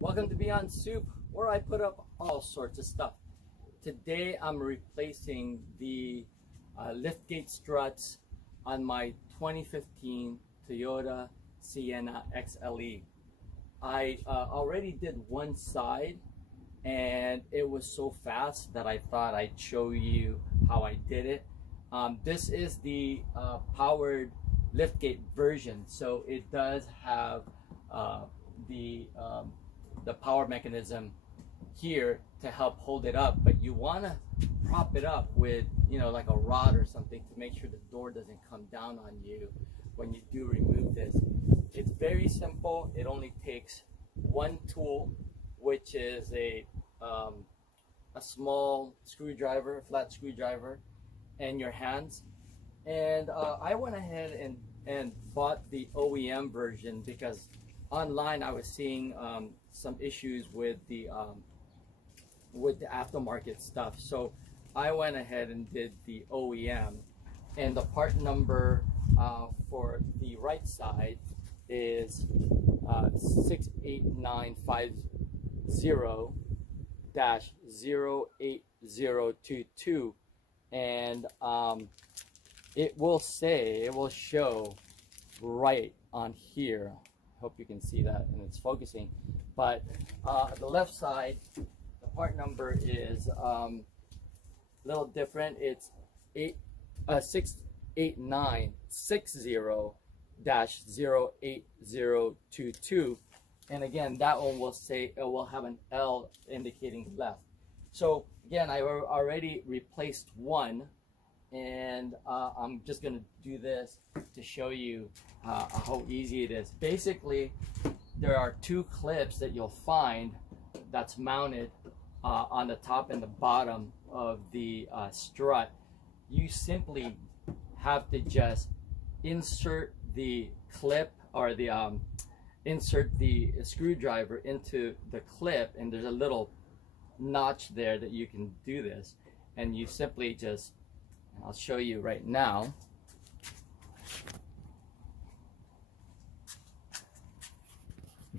Welcome to Beyond Soup, where I put up all sorts of stuff. Today I'm replacing the liftgate struts on my 2015 Toyota Sienna XLE. I already did one side and it was so fast that I thought I'd show you how I did it. This is the powered liftgate version, so it does have the power mechanism here to help hold it up, but you want to prop it up with, you know, like a rod or something to make sure the door doesn't come down on you when you do remove this. It's very simple. It only takes one tool, which is a small screwdriver, a flat screwdriver, and your hands. And I went ahead and bought the OEM version because online I was seeing some issues with the aftermarket stuff, so I went ahead and did the OEM, and the part number for the right side is 68950-08022, and it will show right on here. Hope you can see that and it's focusing, but the left side, the part number is a little different. It's 68960-08022, and again that one will say it will have an L indicating left. So again, I already replaced one, and I'm just gonna do this to show you how easy it is. Basically, there are two clips that you'll find that's mounted on the top and the bottom of the strut. You simply have to just insert the clip, or the insert the screwdriver into the clip, and there's a little notch there that you can do this, and you simply just, I'll show you right now.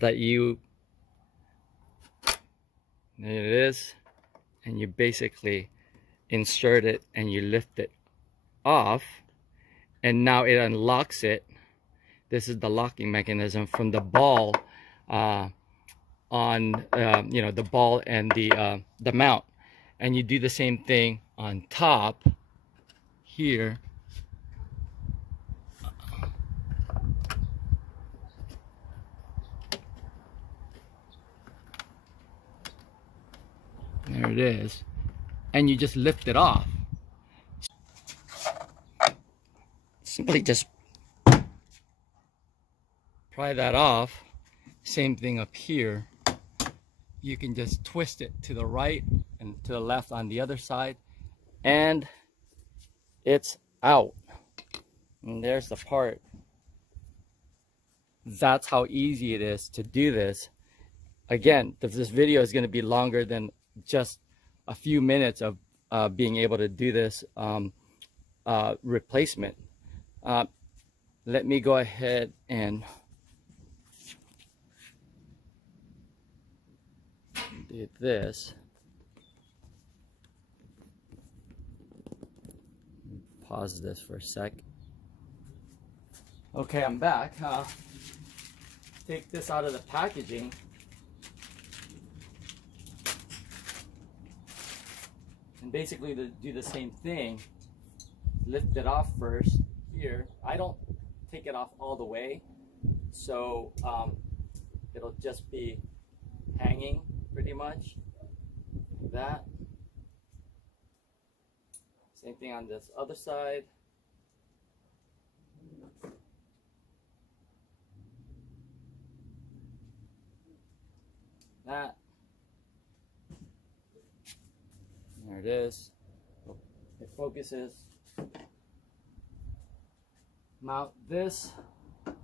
There it is, and you basically insert it and you lift it off, and now it unlocks it. This is the locking mechanism from the ball on you know, the ball and the mount, and you do the same thing on top here. There it is, and you just lift it off. Simply just pry that off. Same thing up here. You can just twist it to the right and to the left on the other side, and it's out. And there's the part. That's how easy it is to do this. Again, this video is going to be longer than just a few minutes of being able to do this replacement. Let me go ahead and do this. Pause this for a sec. Okay, I'm back. Take this out of the packaging. And basically to do the same thing, lift it off first here. I don't take it off all the way, so it'll just be hanging pretty much like that. Same thing on this other side. That. There it is. It focuses. Mount this.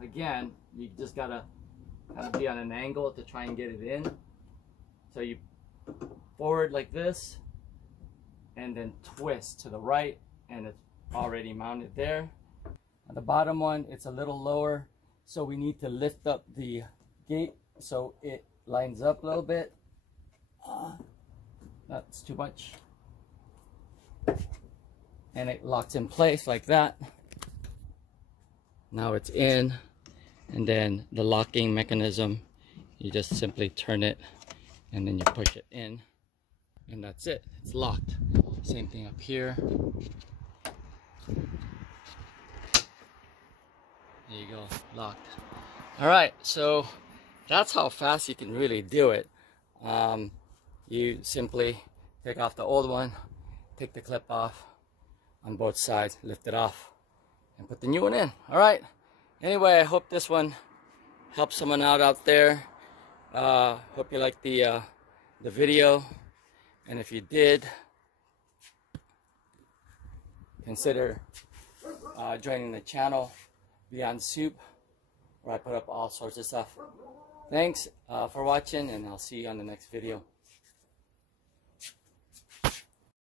Again, you just gotta be on an angle to try and get it in. So you forward like this, and then twist to the right, and it's already mounted there. On the bottom one, it's a little lower, so we need to lift up the gate so it lines up a little bit. That's too much. And it locks in place like that. Now it's in, and then the locking mechanism, you just simply turn it and then you push it in, and that's it. It's locked. Same thing up here. There you go, locked. All right, so that's how fast you can really do it. You simply take off the old one, take the clip off on both sides, lift it off, and put the new one in. All right, anyway, I hope this one helps someone out there. Hope you liked the video, and if you did, consider joining the channel Beyond Soup, where I put up all sorts of stuff. Thanks for watching, and I'll see you on the next video.